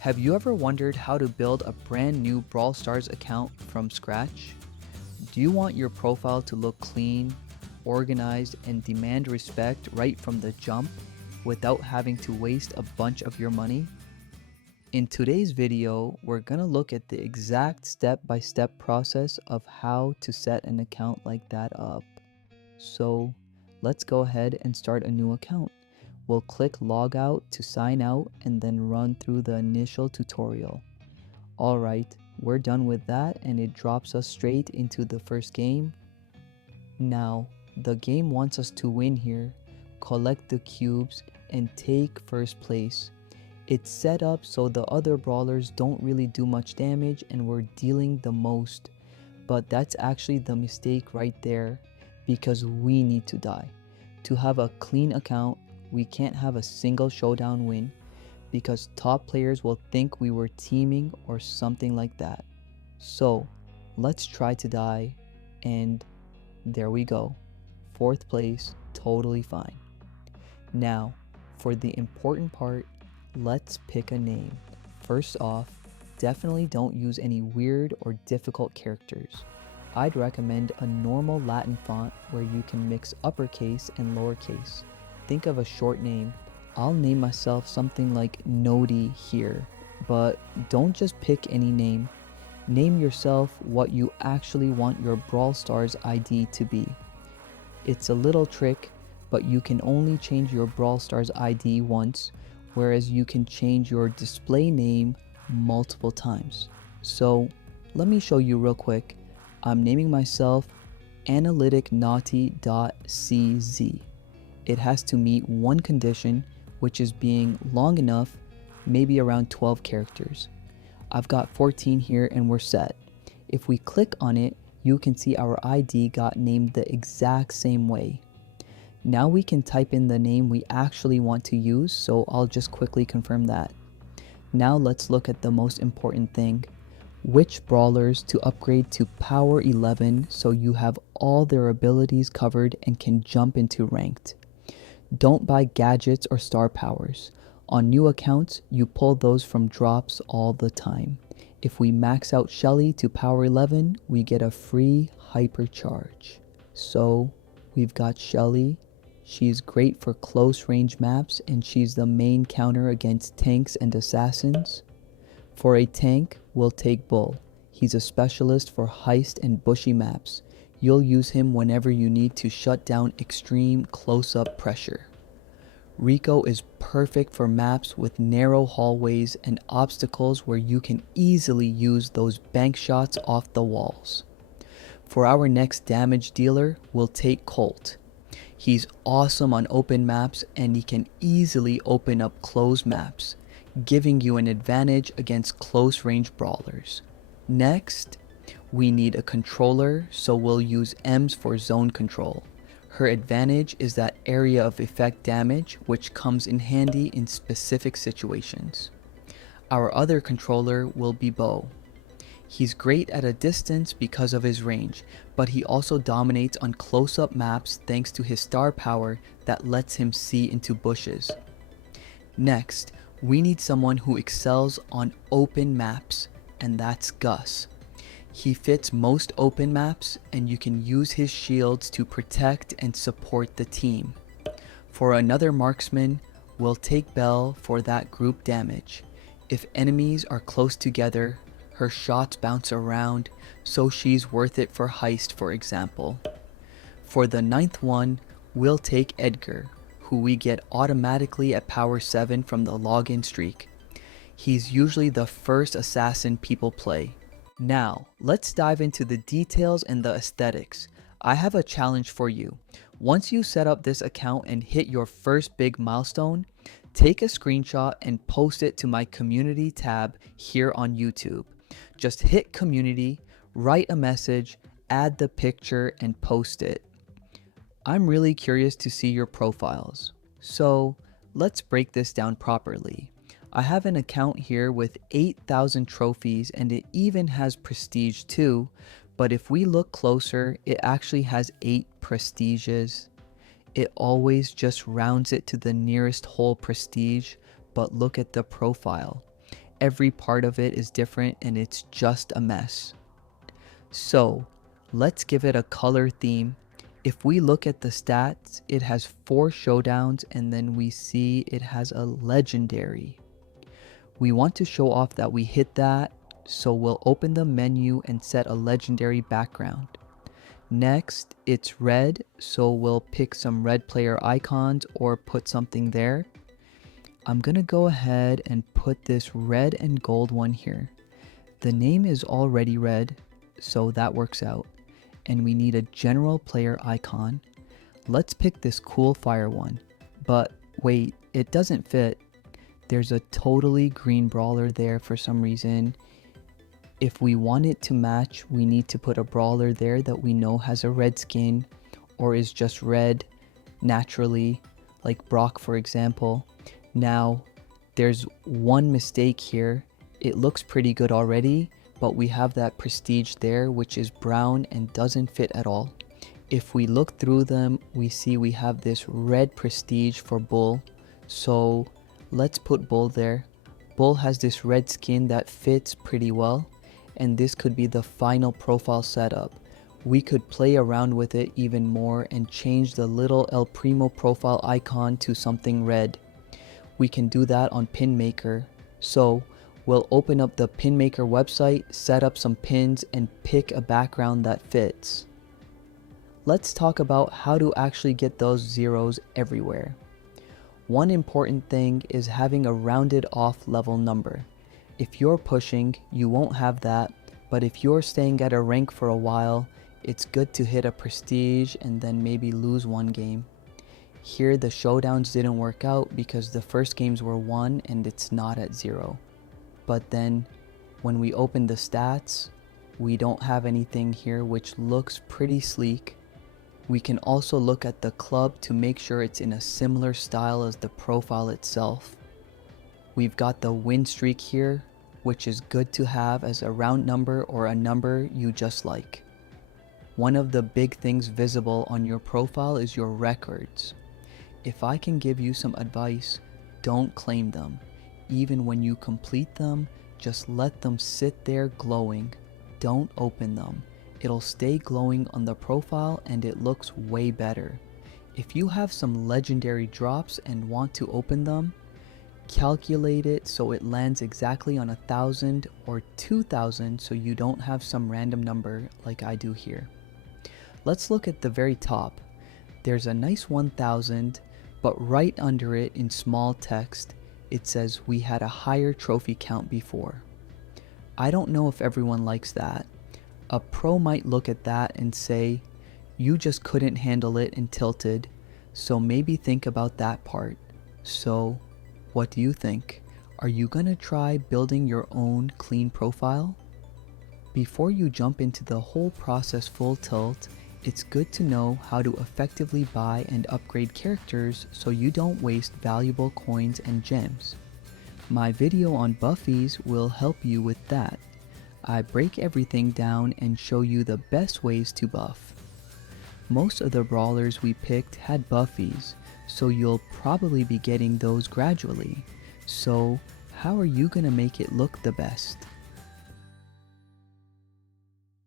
Have you ever wondered how to build a brand new Brawl Stars account from scratch? Do you want your profile to look clean, organized, and demand respect right from the jump without having to waste a bunch of your money? In today's video, we're gonna look at the exact step-by-step process of how to set an account like that up. So let's go ahead and start a new account. We'll click log out to sign out and then run through the initial tutorial. Alright, we're done with that and it drops us straight into the first game. Now, the game wants us to win here, collect the cubes, and take first place. It's set up so the other brawlers don't really do much damage and we're dealing the most. But that's actually the mistake right there, because we need to die. To have a clean account, we can't have a single showdown win, because top players will think we were teaming or something like that. So let's try to die, and there we go. Fourth place, totally fine. Now, for the important part, let's pick a name. First off, definitely don't use any weird or difficult characters. I'd recommend a normal Latin font where you can mix uppercase and lowercase. Think of a short name. I'll name myself something like Nodi here, but don't just pick any name. Name yourself what you actually want your Brawl Stars ID to be. It's a little trick, but you can only change your Brawl Stars ID once, whereas you can change your display name multiple times. So let me show you real quick. I'm naming myself analyticnaughty.cz. It has to meet one condition, which is being long enough, maybe around 12 characters. I've got 14 here and we're set. If we click on it, you can see our ID got named the exact same way. Now we can type in the name we actually want to use, so I'll just quickly confirm that. Now let's look at the most important thing. Which brawlers to upgrade to power 11 so you have all their abilities covered and can jump into ranked. Don't buy gadgets or star powers. On new accounts, you pull those from drops all the time. If we max out Shelly to power 11, we get a free hypercharge. So we've got Shelly. She's great for close range maps and she's the main counter against tanks and assassins. For a tank, we'll take Bull. He's a specialist for heist and bushy maps. You'll use him whenever you need to shut down extreme close-up pressure. Rico is perfect for maps with narrow hallways and obstacles where you can easily use those bank shots off the walls. For our next damage dealer, we'll take Colt. He's awesome on open maps and he can easily open up closed maps, giving you an advantage against close range brawlers. Next, we need a controller, so we'll use Ems for zone control. Her advantage is that area of effect damage, which comes in handy in specific situations. Our other controller will be Bo. He's great at a distance because of his range, but he also dominates on close-up maps thanks to his star power that lets him see into bushes. Next, we need someone who excels on open maps, and that's Gus. He fits most open maps and you can use his shields to protect and support the team. For another marksman, we'll take Belle for that group damage. If enemies are close together, her shots bounce around, so she's worth it for heist, for example. For the ninth one, we'll take Edgar, who we get automatically at power 7 from the login streak. He's usually the first assassin people play. Now, let's dive into the details and the aesthetics. I have a challenge for you. Once you set up this account and hit your first big milestone, take a screenshot and post it to my community tab here on YouTube. Just hit community, write a message, add the picture, and post it. I'm really curious to see your profiles. So let's break this down properly. I have an account here with 8,000 trophies and it even has prestige too, but if we look closer, it actually has 8 prestiges. It always just rounds it to the nearest whole prestige, but look at the profile. every part of it is different and it's just a mess. So let's give it a color theme. If we look at the stats, it has 4 showdowns and then we see it has a legendary. We want to show off that we hit that, so we'll open the menu and set a legendary background. Next, it's red, so we'll pick some red player icons or put something there. I'm gonna go ahead and put this red and gold one here. The name is already red, so that works out. And we need a general player icon. Let's pick this cool fire one. But wait, it doesn't fit. There's a totally green brawler there for some reason. If we want it to match, we need to put a brawler there that we know has a red skin or is just red naturally, like Brock for example. Now, there's one mistake here. It looks pretty good already, but we have that prestige there which is brown and doesn't fit at all. If we look through them, we see we have this red prestige for Bull, so let's put Bull there. Bull has this red skin that fits pretty well, and this could be the final profile setup. We could play around with it even more and change the little El Primo profile icon to something red. We can do that on Pin Maker. So we'll open up the Pin Maker website, set up some pins, and pick a background that fits. Let's talk about how to actually get those zeros everywhere. One important thing is having a rounded off level number. If you're pushing, you won't have that, but if you're staying at a rank for a while, it's good to hit a prestige and then maybe lose one game. Here the showdowns didn't work out because the first games were 1 and it's not at 0. But then when we open the stats, we don't have anything here, which looks pretty sleek. We can also look at the club to make sure it's in a similar style as the profile itself. We've got the win streak here, which is good to have as a round number or a number you just like. One of the big things visible on your profile is your records. If I can give you some advice, don't claim them. Even when you complete them, just let them sit there glowing. Don't open them. It'll stay glowing on the profile and it looks way better. If you have some legendary drops and want to open them, calculate it so it lands exactly on 1,000 or 2,000 so you don't have some random number like I do here. Let's look at the very top. There's a nice 1,000, but right under it in small text, it says we had a higher trophy count before. I don't know if everyone likes that. A pro might look at that and say, you just couldn't handle it and tilted, so maybe think about that part. So, what do you think? Are you gonna try building your own clean profile? Before you jump into the whole process full tilt, it's good to know how to effectively buy and upgrade characters so you don't waste valuable coins and gems. My video on Buffies will help you with that. I break everything down and show you the best ways to buff. Most of the brawlers we picked had Buffies, so you'll probably be getting those gradually. So how are you gonna make it look the best?